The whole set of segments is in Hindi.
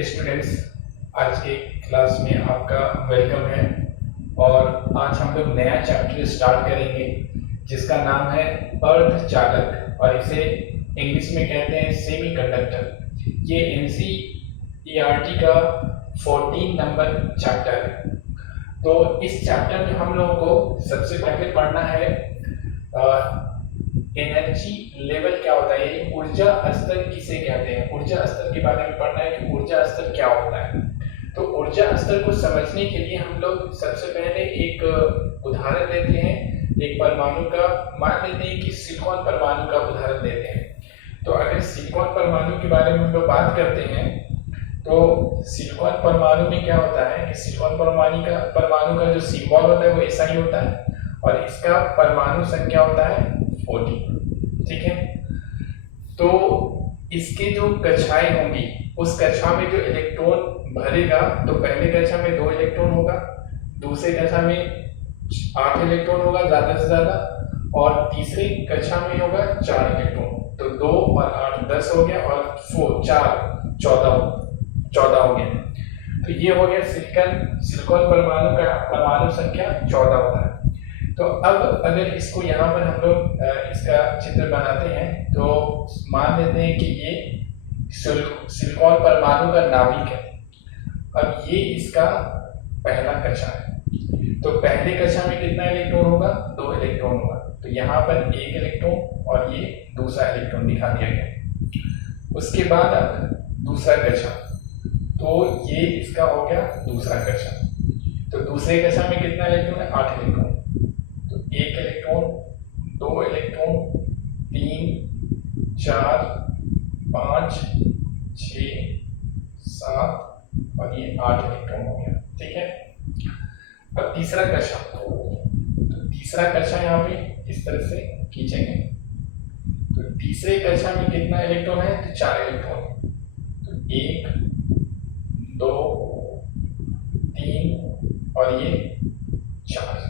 स्टूडेंट्स, आज के क्लास में आपका वेलकम है और आज हम लोग नया चैप्टर स्टार्ट करेंगे जिसका नाम है अर्धचालक और इसे इंग्लिश में कहते हैं सेमीकंडक्टर। ये एनसीईआरटी का 14 नंबर चैप्टर है। तो इस चैप्टर में हम लोगों को सबसे पहले पढ़ना है एनर्जी लेवल क्या होता है, ये ऊर्जा स्तर किसे कहते हैं। ऊर्जा स्तर के बारे में पढ़ना है कि ऊर्जा स्तर क्या होता है। तो ऊर्जा स्तर को समझने के लिए हम लोग सबसे पहले एक उदाहरण लेते हैं, एक परमाणु का। मान लेते हैं कि सिलिकॉन परमाणु का उदाहरण लेते हैं। तो अगर सिलिकॉन परमाणु के बारे में हम लोग बात करते हैं तो सिलिकॉन परमाणु में क्या होता है कि सिलिकॉन परमाणु का जो सिंबल होता है वो ऐसा ही होता है और इसका परमाणु संख्या होता है 40। ठीक है, तो इसके जो कक्षाएं होंगी उस कक्षा में जो इलेक्ट्रॉन भरेगा, तो पहले कक्षा में 2 इलेक्ट्रॉन होगा, दूसरे कक्षा में 8 इलेक्ट्रॉन होगा ज्यादा से ज्यादा, और तीसरी कक्षा में होगा 4 इलेक्ट्रॉन। तो 2 और 8 10 हो गया और 4 14 हो गया। तो ये हो गया सिलिकॉन परमाणु का परमाणु संख्या 14 होता है। तो अब अगर इसको यहाँ पर हम लोग इसका चित्र बनाते हैं तो मान लेते हैं कि ये सिलिकॉन परमाणु का नाभिक है। अब ये इसका पहला कक्षा है। तो पहले कक्षा में कितना इलेक्ट्रॉन होगा? 2 इलेक्ट्रॉन होगा। तो यहाँ पर 1 इलेक्ट्रॉन और ये दूसरा इलेक्ट्रॉन दिखा दिया गया। उसके बाद अब दूसरा कक्षा, तो ये इसका हो गया दूसरा कक्षा। तो दूसरे कक्षा में कितना इलेक्ट्रॉन है? 8 इलेक्ट्रॉन। तो 1 इलेक्ट्रॉन, 2 इलेक्ट्रॉन, 3 4 5 6 7 और ये 8 इलेक्ट्रॉन हो गया। ठीक है, अब तीसरा कक्षा, तो तीसरा कक्षा यहाँ पे इस तरह से खींचेंगे। तो तीसरे कक्षा में कितना इलेक्ट्रॉन है? तो 4 इलेक्ट्रॉन। तो 1 2 3 और ये 4।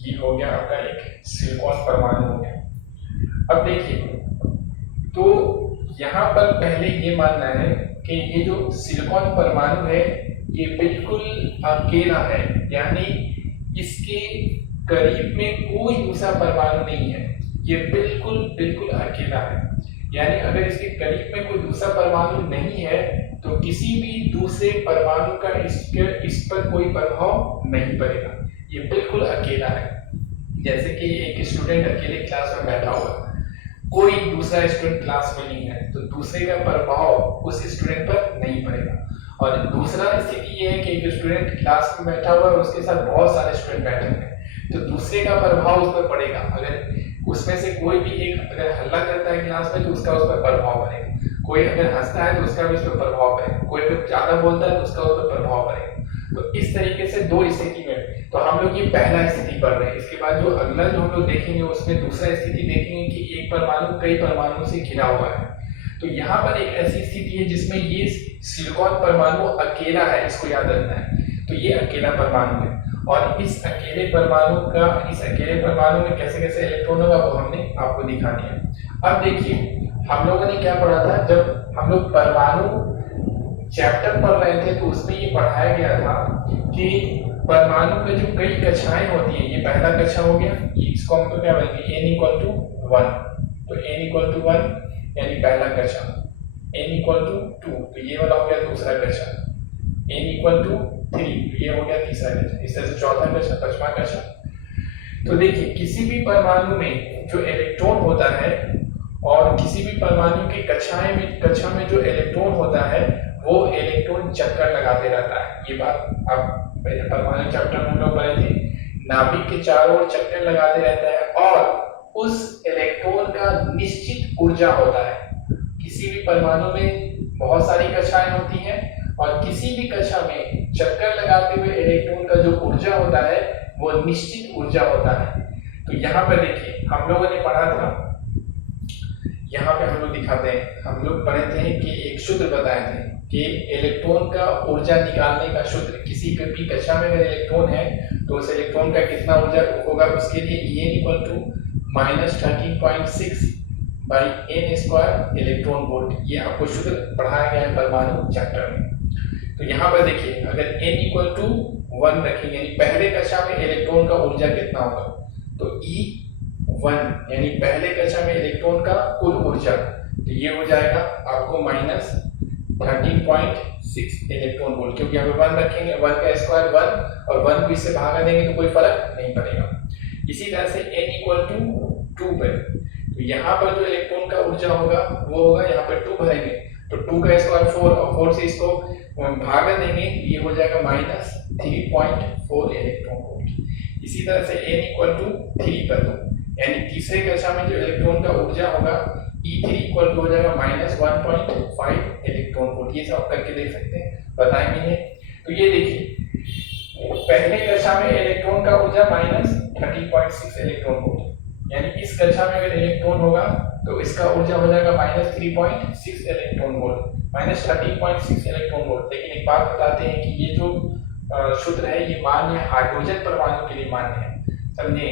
ये हो गया आपका एक सिलिकॉन परमाणु हो गया। अब देखिए, तो यहाँ पर पहले ये मानना है कि ये जो सिलिकॉन परमाणु है ये बिल्कुल अकेला है, यानी इसके करीब में कोई दूसरा परमाणु नहीं है। ये बिल्कुल अकेला है, यानी अगर इसके करीब में कोई दूसरा परमाणु नहीं है तो किसी भी दूसरे परमाणु का इस पर कोई प्रभाव नहीं पड़ेगा। ये बिल्कुल अकेला है। जैसे कि एक स्टूडेंट अकेले क्लास में बैठा हुआ, कोई दूसरा स्टूडेंट क्लास में नहीं है, तो दूसरे का प्रभाव उस स्टूडेंट पर नहीं पड़ेगा। और दूसरा स्थिति ये है कि एक स्टूडेंट क्लास में बैठा हुआ है और उसके साथ बहुत सारे स्टूडेंट बैठे हुए हैं, तो दूसरे का प्रभाव उस पर पड़ेगा। अगर उसमें से कोई भी एक अगर हल्ला करता है क्लास में तो उसका उस पर प्रभाव पड़ेगा, कोई अगर हंसता है तो उसका भी उस पर प्रभाव पड़ेगा, कोई अगर ज्यादा बोलता है तो उसका उस पर प्रभाव पड़ेगा। तो इस तरीके से 2 स्थिति में, तो हम लोग ये पहला स्थिति पढ़ रहे हैं। इसके बाद जो अगला जो हम लोग देखेंगे उसमें दूसरा स्थिति देखेंगे कि एक परमाणु कई परमाणुओं से घिरा हुआ है। तो यहाँ पर एक ऐसी स्थिति है जिसमें ये सिलिकॉन परमाणु अकेला है, इसको याद रखना है। तो ये अकेला परमाणु है और इस अकेले परमाणु में कैसे कैसे इलेक्ट्रॉन होगा वो हमने आपको दिखा दिया। अब देखिए, हम लोगों ने क्या पढ़ा था, जब हम लोग परमाणु चैप्टर पढ़ रहे थे तो उसमें ये पढ़ाया गया था कि परमाणु के जो कई कक्षाएं होती हैं। ये पहला कक्षा हो गया, इसको हम तो क्या बोलेंगे, n=1। तो n=1 यानी पहला कक्षा, n=2 तो ये वाला हो गया दूसरा कक्षा, n=3 तो ये हो गया तीसरा कक्षा, इस तरह से चौथा कक्षा, पांचवा कक्षा। तो देखिए, किसी भी परमाणु में जो इलेक्ट्रॉन होता है और किसी भी परमाणु की कक्षा में जो इलेक्ट्रॉन होता है वो इलेक्ट्रॉन चक्कर लगाते रहता है। ये बात आप पहले परमाणु चैप्टर में हम लोग पढ़े थे। नाभिक के चारों ओर चक्कर लगाते रहता है और उस इलेक्ट्रॉन का निश्चित ऊर्जा होता है। किसी भी परमाणु में बहुत सारी कक्षाएं होती हैं और किसी भी कक्षा में चक्कर लगाते हुए इलेक्ट्रॉन का जो ऊर्जा होता है वो निश्चित ऊर्जा होता है। तो यहाँ पर देखिए, हम लोगों ने पढ़ा था, यहाँ पे हम लोग दिखाते हैं, हम लोग पढ़े थे कि एक सूत्र बताए थे कि इलेक्ट्रॉन का ऊर्जा निकालने का सूत्र, किसी भी कक्षा में अगर इलेक्ट्रॉन है तो उस इलेक्ट्रॉन का कितना ऊर्जा होगा, उसके लिए En = -13.6 by n square electron volt. ये आपको सूत्र पढ़ाया गया है परमाणु चैप्टर में। तो यहाँ पर देखिए, अगर n इक्वल टू 1 रखेंगे, यानी पहले कक्षा में इलेक्ट्रॉन का ऊर्जा कितना होगा, तो E1 यानी पहले कक्षा में इलेक्ट्रॉन का कुल ऊर्जा, तो ये हो जाएगा आपको माइनस 13.6 इलेक्ट्रॉन वोल्ट, क्योंकि यहाँ पे 1 रखेंगे, 1 का स्क्वायर 1 और 1 को इससे भागा देंगे तो कोई फर्क नहीं पड़ेगा। इसी तरह से n इक्वल टू 2 पर, तो यहाँ पर जो इलेक्ट्रॉन का ऊर्जा होगा वो होगा, यहाँ पर 2 भरेंगे तो 2 का स्क्वायर 4 और 4 से इसको भागा देंगे, ये हो जाएगा माइनस 3.4 इलेक्ट्रॉन वोल्ट। इसी तरह से n इक्वल टू 3 पर, यानी तीसरे कक्षा में जो इलेक्ट्रॉन का ऊर्जा होगा E3 इक्वल टू हो जाएगा माइनस 1.5 इलेक्ट्रॉन वोल्ट। ये सब करके देख सकते हैं, बताएंगे ये। तो ये देखिए, पहले कक्षा में इलेक्ट्रॉन का ऊर्जा माइनस 30.6 इलेक्ट्रॉन वोल्ट, यानी इस कक्षा में अगर इलेक्ट्रॉन होगा तो इसका ऊर्जा हो जाएगा minus 3.6 electron volt, minus 13.6 electron volt. लेकिन एक बात बताते हैं कि ये जो सूत्र है ये मान्य हाइड्रोजन परमाणु के लिए मान्य है, समझे।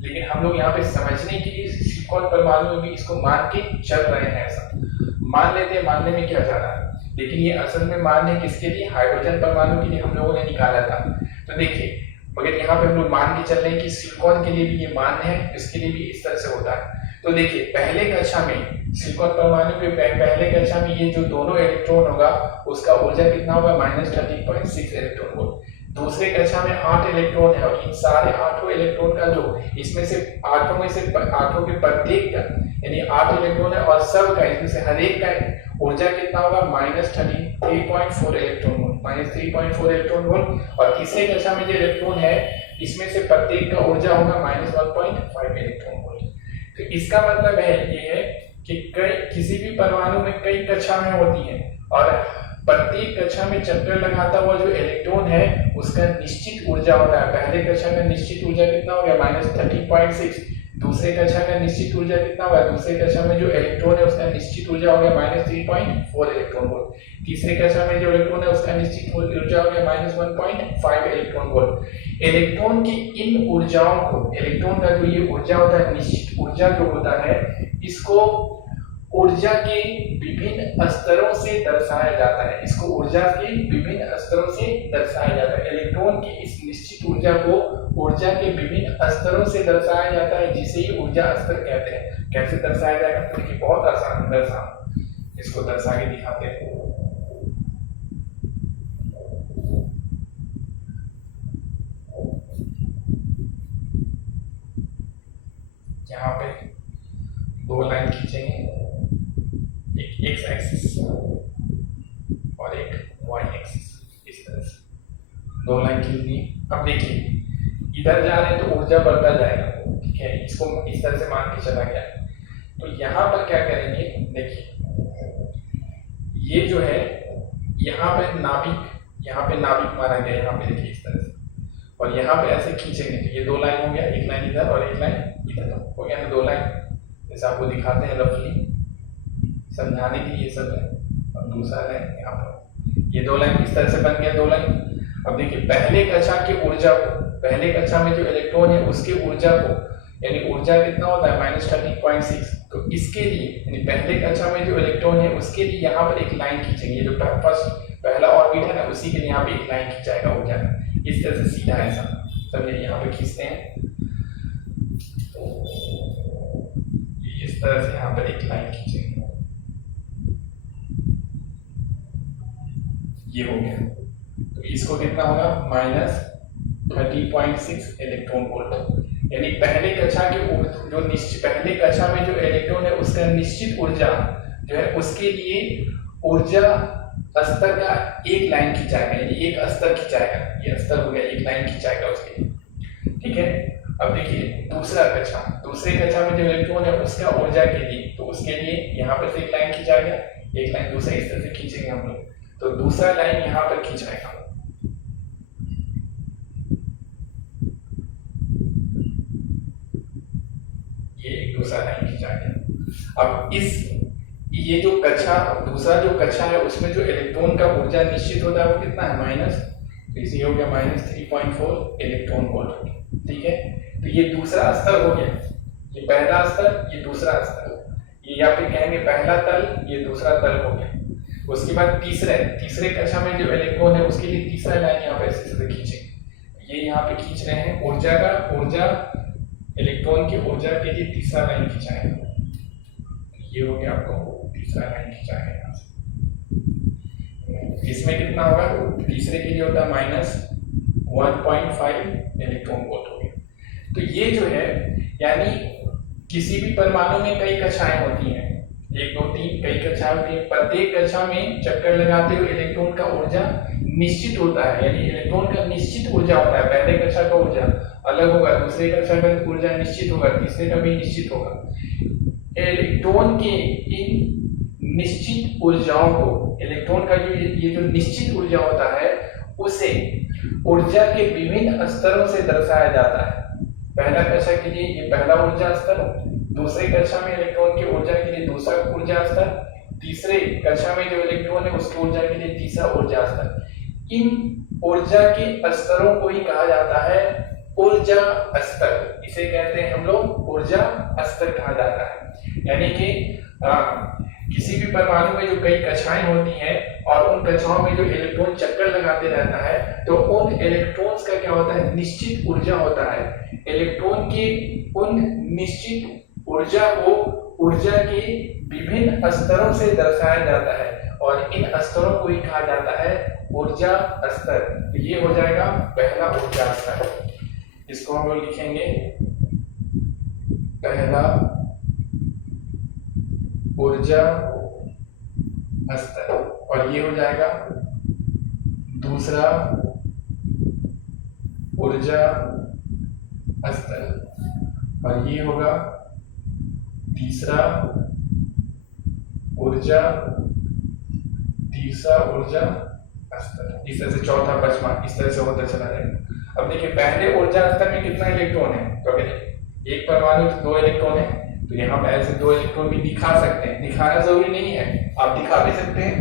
लेकिन हम लोग यहाँ पे समझने के लिए सिलिकॉन परमाणु में भी इसको मान के चल रहे हैं, ऐसा मान लेते हैं, मानने में क्या जा रहा है, लेकिन ये असल में मान्य है किसके लिए, हाइड्रोजन परमाणु के लिए हम लोगों ने निकाला था। तो देखिए, मगर यहाँ पे हम लोग मान के चल रहे हैं कि सिलिकॉन के लिए भी ये मान्य है, इसके लिए भी इस तरह से होता है। तो देखिए, पहले कक्षा में सिलिकॉन परमाणु के पहले कक्षा में ये जो दोनों इलेक्ट्रॉन होगा उसका ऊर्जा कितना होगा, माइनस 13.6 इलेक्ट्रॉन वोल्ट। दूसरे कक्षा में 8 इलेक्ट्रॉन है और इन सारे 8 इलेक्ट्रॉन का जो इसमें से 8 के प्रत्येक का यानी 8 इलेक्ट्रॉन है और सब का इसमें से हर एक का ऊर्जा कितना होगा, minus 3.4 electron volt, minus 3.4 electron volt. और तीसरे कक्षा में जो इलेक्ट्रॉन है इसमें से प्रत्येक का ऊर्जा होगा माइनस 1.5 इलेक्ट्रॉन वोल्ट। तो इसका मतलब है ये है कि किसी भी परमाणु में कई कक्षा में होती है और प्रत्येक कक्षा में चक्कर लगाता हुआ जो इलेक्ट्रॉन है उसका निश्चित ऊर्जा होता है। पहले कक्षा का निश्चित ऊर्जा कितना हो गया, माइनस 13.6। दूसरे कक्षा का निश्चित ऊर्जा कितना होगा, दूसरे कक्षा में जो इलेक्ट्रॉन है उसका निश्चित ऊर्जा हो गया माइनस 3.4 इलेक्ट्रॉन वोल्ट। तीसरे कक्षा में जो इलेक्ट्रॉन है उसका निश्चित ऊर्जा हो गया माइनस 1.5 इलेक्ट्रॉन वोल्ट। इलेक्ट्रॉन की इन ऊर्जाओं को, इलेक्ट्रॉन का जो ये ऊर्जा होता है, निश्चित ऊर्जा जो होता है, इसको ऊर्जा के विभिन्न स्तरों से दर्शाया जाता है। इसको ऊर्जा के विभिन्न स्तरों से दर्शाया जाता है। इलेक्ट्रॉन की इस निश्चित ऊर्जा को ऊर्जा के विभिन्न स्तरों से दर्शाया जाता है, जिसे ही ऊर्जा स्तर कहते हैं। कैसे दर्शाया जाएगा, तो देखिए बहुत आसान है, इसको दर्शा के दिखाते हैं। यहाँ पे 2 लाइन खींचेंगे, एक एक्स एक्सिस और एक वाई एक्सिस, इस तरह से 2 लाइन खींच दी। अब देखिए, इधर जा रहे हैं तो ऊर्जा बढ़ता जाएगा, ठीक है, इसको इस तरह से मान के चला गया। तो यहाँ पर क्या करेंगे, देखिए ये जो है यहाँ पे नाभिक माना गया, यहाँ पे देखिए इस तरह से, और यहाँ पे ऐसे खींचेंगे तो ये 2 लाइन हो गया, एक लाइन इधर और एक लाइन इधर, हो गया ना 2 लाइन। जैसे आपको दिखाते हैं रफली समझाने के लिए सब है, और दूसरा लाइन यहाँ पर, ये 2 लाइन इस तरह से बन गया 2 लाइन। अब देखिए, पहले कक्षा की ऊर्जा को, पहले कक्षा में जो इलेक्ट्रॉन है उसकी ऊर्जा को, यानी ऊर्जा कितना होता है माइनस 13.6, तो इसके लिए यानी पहले कक्षा में जो इलेक्ट्रॉन है उसके लिए यहाँ पर एक लाइन खींचेंगे, जो पहला ऑर्बिट है ना उसी के लिए यहाँ पे एक लाइन खींचाएगा ऊर्जा का, इस तरह से सीधा ऐसा। समझिए, यहाँ पे खींचते हैं, इस तरह से यहाँ पर एक लाइन खींचेंगे, ये हो गया। तो इसको कितना होगा, माइनस 30.6 इलेक्ट्रॉन वोल्ट। यानी पहले कक्षा के जो पहले कक्षा में जो इलेक्ट्रॉन है उसका निश्चित ऊर्जा जो है उसके लिए ऊर्जा स्तर का एक लाइन खिंचाएगा, यानी एक स्तर खिंचाएगा, ये स्तर हो गया, एक लाइन खिंचाएगा उसके लिए, ठीक है। अब देखिए दूसरे कक्षा में जो इलेक्ट्रॉन है उसका ऊर्जा के लिए, तो उसके लिए यहाँ पर से एक लाइन खिंचाएगा, एक लाइन दूसरा इस तरह से खींचेंगे हम लोग, तो दूसरा लाइन यहाँ पर खिंचाएगा, ये एक दूसरा लाइन खिंचाएगा। अब ये जो कक्षा, दूसरा जो कक्षा है उसमें जो इलेक्ट्रॉन का ऊर्जा निश्चित होता है वो कितना है, माइनस, तो इसे हो गया माइनस 3.4 इलेक्ट्रॉन वोल्ट, ठीक है। तो ये दूसरा स्तर हो गया, ये पहला स्तर, ये दूसरा स्तर, या फिर कहेंगे पहला तल, ये दूसरा तल हो गया। उसके बाद तीसरे कक्षा में जो इलेक्ट्रॉन है उसके लिए तीसरा लाइन यहाँ पे ऐसे खींचेंगे। ये यहाँ पे खींच रहे हैं ऊर्जा इलेक्ट्रॉन की ऊर्जा के लिए तीसरा लाइन खींचा है। ये हो गया आपको तीसरा लाइन खींचा है यहाँ से। इसमें कितना होगा, तीसरे के लिए होता है -1.5 इलेक्ट्रॉन वोल्ट हो गया। तो ये जो है यानी किसी भी परमाणु में कई कक्षाएं होती हैं, 1 2 3 कई कक्षाएं होती हैं। प्रत्येक कक्षा में चक्कर लगाते हुए इलेक्ट्रॉन का ऊर्जा निश्चित होता है, यानी इलेक्ट्रॉन का निश्चित ऊर्जा होता है। पहले कक्षा का ऊर्जा अलग होगा, दूसरे कक्षा का ऊर्जा निश्चित होगा, तीसरे का भी निश्चित होगा। इलेक्ट्रॉन के इन निश्चित ऊर्जाओं को, इलेक्ट्रॉन का जो ये जो निश्चित ऊर्जा होता है उसे ऊर्जा के विभिन्न स्तरों से दर्शाया जाता है। पहला कक्षा के लिए ये पहला ऊर्जा स्तर, दूसरे कक्षा में इलेक्ट्रॉन की ऊर्जा के लिए दूसरा ऊर्जा स्तर, तीसरे कक्षा में जो इलेक्ट्रॉन है उसकी ऊर्जा के लिए तीसरा ऊर्जा स्तर। इन ऊर्जा के स्तरों को ही कहा जाता है ऊर्जा स्तर। इसे कहते हैं हम लोग ऊर्जा स्तर कहा जाता है। यानी कि किसी भी परमाणु में जो कई कक्षाएं होती हैं और उन कक्षाओं में जो इलेक्ट्रॉन चक्कर लगाते रहता है तो उन इलेक्ट्रॉन्स का क्या होता है, निश्चित ऊर्जा होता है। इलेक्ट्रॉन की उन निश्चित ऊर्जा को ऊर्जा के विभिन्न स्तरों से दर्शाया जाता है और इन स्तरों को ही कहा जाता है ऊर्जा स्तर। तो ये हो जाएगा पहला ऊर्जा स्तर। इसको हम लोग लिखेंगे पहला ऊर्जा स्तर और ये हो जाएगा दूसरा ऊर्जा स्तर और ये होगा तीसरा ऊर्जा स्तर। इस तरह से चौथा, पांचवा, इस तरह से होता चला जाएगा। अब देखिए पहले ऊर्जा स्तर में कितना इलेक्ट्रॉन है, तो अगर एक परमाणु में 2 इलेक्ट्रॉन है तो यहाँ पे ऐसे 2 इलेक्ट्रॉन भी दिखा सकते हैं। दिखाना जरूरी नहीं है, आप दिखा भी सकते हैं,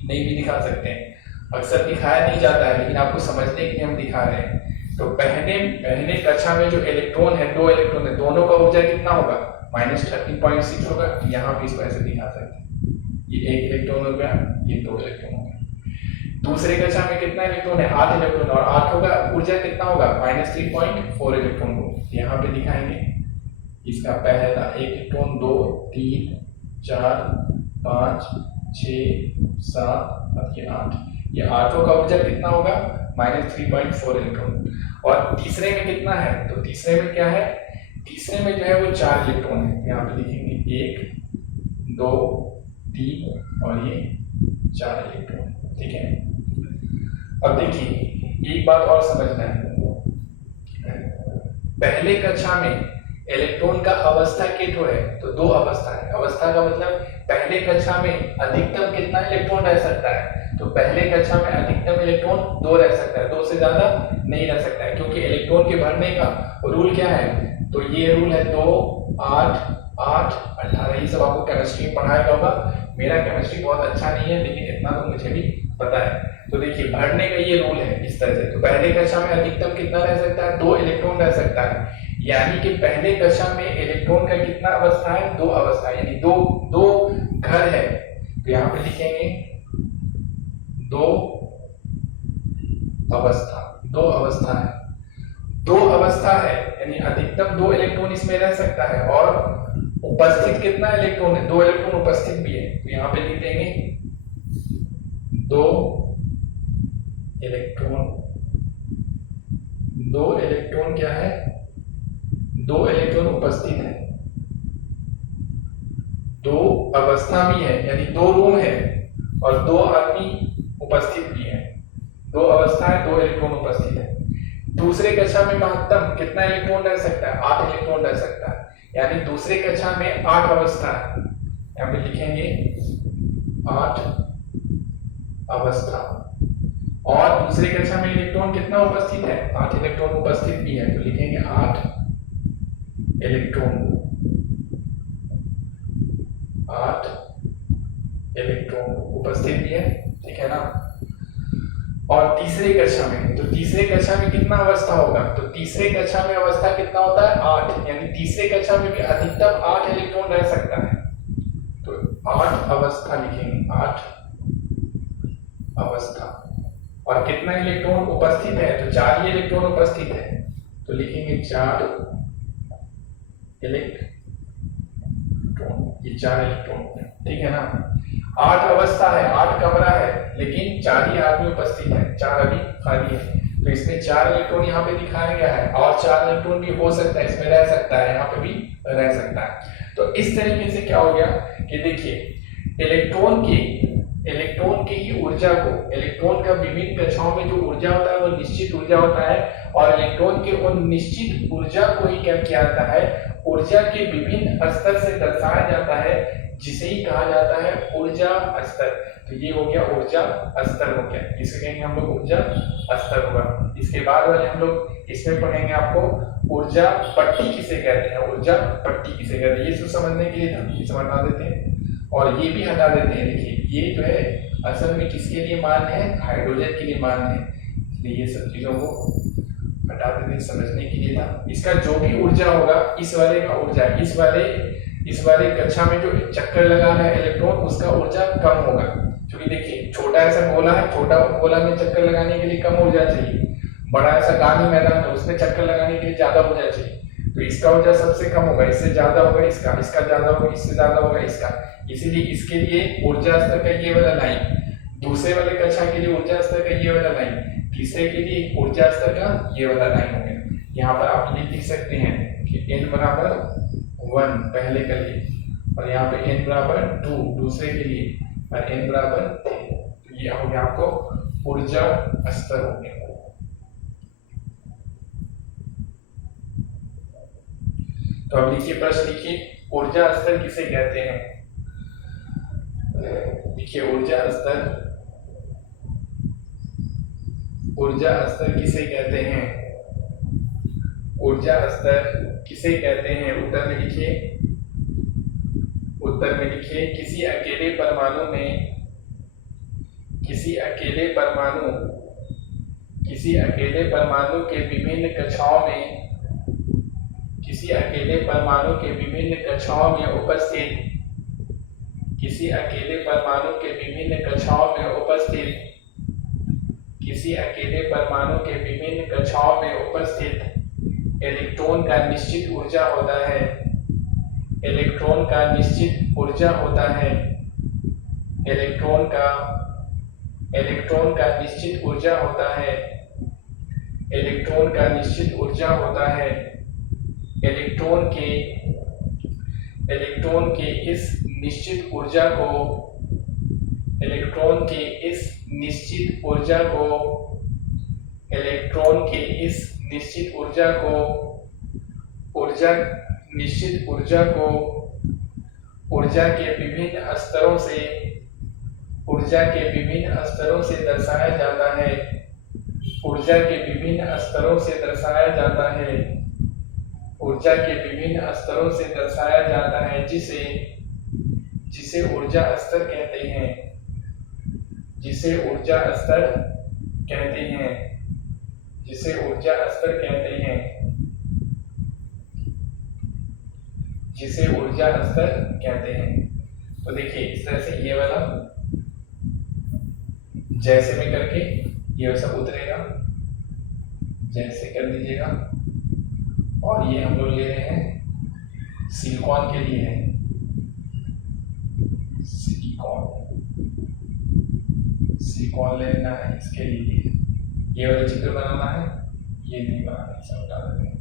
नहीं भी दिखा सकते हैं। अक्सर दिखाया नहीं जाता है लेकिन आपको समझने के लिए हम दिखा रहे हैं। तो पहले कक्षा में जो इलेक्ट्रॉन है, 2 इलेक्ट्रॉन है, दोनों का ऊर्जा कितना होगा, -13.6 होगा। यहाँ पे इसको ऐसे दिखा सकते हैं, ये 1 इलेक्ट्रॉन हो गया, ये 2 इलेक्ट्रॉन हो गया। दूसरे कक्षा में कितना इलेक्ट्रॉन है, 8 इलेक्ट्रॉन, और 8 होगा ऊर्जा कितना होगा, -3.4 इलेक्ट्रॉन हो। यहाँ पे दिखाएंगे इसका पहला 1 इलेक्ट्रॉन, 2 3 4 5 6 7 और ये 8, ये 8 का ऊर्जा कितना होगा, -3.4 इलेक्ट्रॉन। और तीसरे में कितना है, तो तीसरे में क्या है, तीसरे में जो है वो 4 इलेक्ट्रॉन है। यहाँ पे लिखेंगे 1 2 3 और ये 4 इलेक्ट्रॉन, ठीक है। अब देखिए एक बात और समझना है, पहले कक्षा में इलेक्ट्रॉन का अवस्था केटो है तो 2 अवस्था है। अवस्था का मतलब पहले कक्षा में अधिकतम कितना इलेक्ट्रॉन रह सकता है, तो पहले कक्षा में अधिकतम इलेक्ट्रॉन 2 रह सकता है, 2 से ज्यादा नहीं रह सकता है, क्योंकि इलेक्ट्रॉन के भरने का रूल क्या है, तो ये रूल है 2 8 8 18। ये सब आपको केमिस्ट्री में पढ़ाया होगा। मेरा केमिस्ट्री बहुत अच्छा नहीं है लेकिन इतना तो मुझे भी पता है। तो देखिए भरने का ये रूल है इस तरह से। तो पहले कक्षा में अधिकतम कितना रह सकता है, 2 इलेक्ट्रॉन रह सकता है। यानी कि पहले कक्षा में इलेक्ट्रॉन का कितना अवस्था है, 2 अवस्था, यानी दो घर है। तो यहाँ पे लिखेंगे 2 अवस्था है, 2 अवस्था है, यानी अधिकतम 2 इलेक्ट्रॉन इसमें रह सकता है। और उपस्थित कितना इलेक्ट्रॉन है, 2 इलेक्ट्रॉन उपस्थित भी है। तो यहाँ पे लिख देंगे 2 इलेक्ट्रॉन क्या है, 2 इलेक्ट्रॉन उपस्थित है, 2 अवस्था भी है, यानी 2 रूम है और 2 आदमी उपस्थित भी है। 2 अवस्था है, 2 इलेक्ट्रॉन उपस्थित है। दूसरे कक्षा में महत्तम कितना इलेक्ट्रॉन रह सकता है, 8 इलेक्ट्रॉन रह सकता है, यानी दूसरे कक्षा में 8 अवस्था है। यहाँ पे लिखेंगे 8 अवस्था। और दूसरे कक्षा में इलेक्ट्रॉन कितना उपस्थित है, 8 इलेक्ट्रॉन उपस्थित भी है। तो लिखेंगे 8 इलेक्ट्रॉन उपस्थित भी है, ठीक है ना। और तीसरे कक्षा में, तो तीसरे कक्षा में कितना अवस्था होगा, तो तीसरे कक्षा में अवस्था कितना होता है, 8, यानी तीसरे कक्षा में भी अधिकतम 8 इलेक्ट्रॉन रह सकता है। 8 अवस्था लिखेंगे, 8 अवस्था। और कितना इलेक्ट्रॉन उपस्थित है, तो 4 ही इलेक्ट्रॉन उपस्थित है, तो लिखेंगे 4 इलेक्ट्रॉन, ये 4 इलेक्ट्रॉन, ठीक है ना। 8 अवस्था है, 8 कमरा है, लेकिन 4 ही आदमी उपस्थित है, 4 अभी खाली है, तो इसमें 4 इलेक्ट्रॉन यहाँ पे दिखाया गया है, और 4 इलेक्ट्रॉन भी हो सकता है, इसमें रह सकता है, यहाँ पे भी रह सकता है। तो इस तरीके से क्या हो गया कि देखिए इलेक्ट्रॉन की ही ऊर्जा को, इलेक्ट्रॉन का विभिन्न कक्षाओं में जो ऊर्जा होता है वो निश्चित ऊर्जा होता है, और इलेक्ट्रॉन के उन निश्चित ऊर्जा को ही क्या किया जाता है, ऊर्जा के विभिन्न स्तर से दर्शाया जाता है, जिसे ही कहा जाता है ऊर्जा स्तर। तो ये हो गया ऊर्जा स्तर हो गया, इसे कहेंगे हम लोग ऊर्जा स्तर होगा। इसके बाद वाले हम लोग इसमें पढ़ेंगे आपको ऊर्जा पट्टी किसे कहते हैं, ऊर्जा पट्टी किसे कहते हैं, ये सब समझने के लिए था, इसे हटा देते हैं और ये भी हटा देते हैं। देखिए ये जो है असल में किसके लिए मान है, हाइड्रोजन के लिए मान है, इसलिए ये सब चीजों को हटा देते हैं, समझने के लिए था। इसका जो भी ऊर्जा होगा, इस वाले का ऊर्जा, इस वाले कक्षा में जो चक्कर लगा रहा है इलेक्ट्रॉन, उसका ऊर्जा कम होगा, क्योंकि देखिए छोटा ऐसा गोला है, छोटा गोला में चक्कर लगाने के लिए कम ऊर्जा चाहिए, बड़ा ऐसा गांधी मैदान है उसमें चक्कर लगाने के लिए ज्यादा ऊर्जा चाहिए, तो इसका ऊर्जा सबसे कम होगा, इससे ज्यादा होगा इसका, इसका ज्यादा होगा, इससे ज्यादा होगा इसका, इसीलिए इसके लिए ऊर्जा स्तर का ये वाला लाइन, दूसरे वाले कक्षा के लिए ऊर्जा स्तर का ये वाला लाइन, तीसरे के लिए ऊर्जा स्तर का ये वाला लाइन हो गया। यहाँ पर आप ये लिख सकते हैं कि n बराबर 1 पहले के लिए, और यहाँ पे n बराबर 2 दूसरे के लिए, और n बराबर 3, तो ये हो गया आपको ऊर्जा स्तर हो गया। तो अब लिखिए प्रश्न, लिखिए ऊर्जा स्तर किसे कहते हैं। देखिए ऊर्जा स्तर किसे कहते हैं, ऊर्जा स्तर किसे कहते हैं, उत्तर में लिखिए, किसी अकेले परमाणु के विभिन्न कक्षाओं में उपस्थित इलेक्ट्रॉन का निश्चित ऊर्जा होता है, इलेक्ट्रॉन का निश्चित ऊर्जा होता है, इलेक्ट्रॉन का निश्चित ऊर्जा होता है, इलेक्ट्रॉन का निश्चित ऊर्जा होता है, इलेक्ट्रॉन के इस निश्चित ऊर्जा को, इलेक्ट्रॉन के इस निश्चित ऊर्जा को, इलेक्ट्रॉन के इस निश्चित ऊर्जा को, ऊर्जा के विभिन्न स्तरों से दर्शाया जाता है, ऊर्जा के विभिन्न स्तरों से दर्शाया जाता है, ऊर्जा के विभिन्न स्तरों से दर्शाया जाता है, जिसे ऊर्जा स्तर कहते हैं, जिसे ऊर्जा स्तर कहते हैं, जिसे ऊर्जा स्तर कहते हैं, जिसे ऊर्जा स्तर कहते हैं। तो देखिए इस तरह से ये वाला जैसे में करके ये सब उतरेगा, जैसे कर दीजिएगा, और ये हम लोग ले रहे हैं सिलिकॉन के लिए है, सिलिकॉन लेना है, इसके लिए ये वाला चित्र बनाना है, ये नहीं बनाना है, सब हटा देते हैं।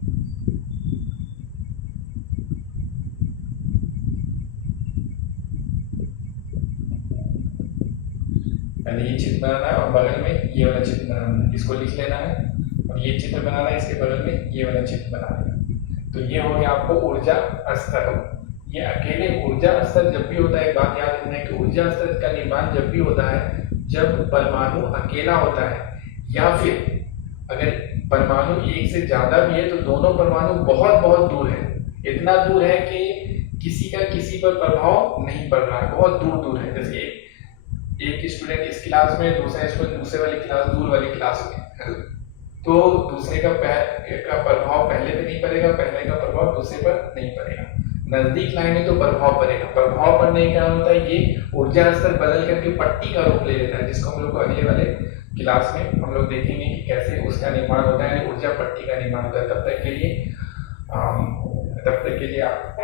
पहले ये चित्र बनाना है और बगल में ये वाला चित्र बनाना है, इसको लिख लेना है, और ये चित्र बनाना है, इसके बगल में ये वाला चित्र बनाना है। तो ये हो गया आपको ऊर्जा स्तर। ये अकेले ऊर्जा स्तर जब भी होता है, एक बात याद रखना है कि ऊर्जा स्तर का निर्माण जब भी होता है जब परमाणु अकेला होता है, या फिर अगर परमाणु एक से ज्यादा भी है तो दोनों परमाणु बहुत बहुत दूर है, इतना दूर है कि किसी का किसी पर प्रभाव नहीं पड़ रहा है, बहुत दूर दूर है। जैसे एक स्टूडेंट इस क्लास में, दूसरा स्टूडेंट दूसरे वाली क्लास, दूर वाली क्लास में, तो दूसरे का प्रभाव पहले पे नहीं पड़ेगा, पहले का प्रभाव दूसरे पर नहीं पड़ेगा। नजदीक लाएंगे तो प्रभाव पड़ेगा। प्रभाव पड़ने का क्या होता है, ये ऊर्जा स्तर बदल करके पट्टी का रूप ले लेता है, जिसको हम लोग को अगले वाले क्लास में हम लोग देखेंगे कि कैसे उसका निर्माण होता है, ऊर्जा पट्टी का निर्माण होता है। तब तक के लिए आप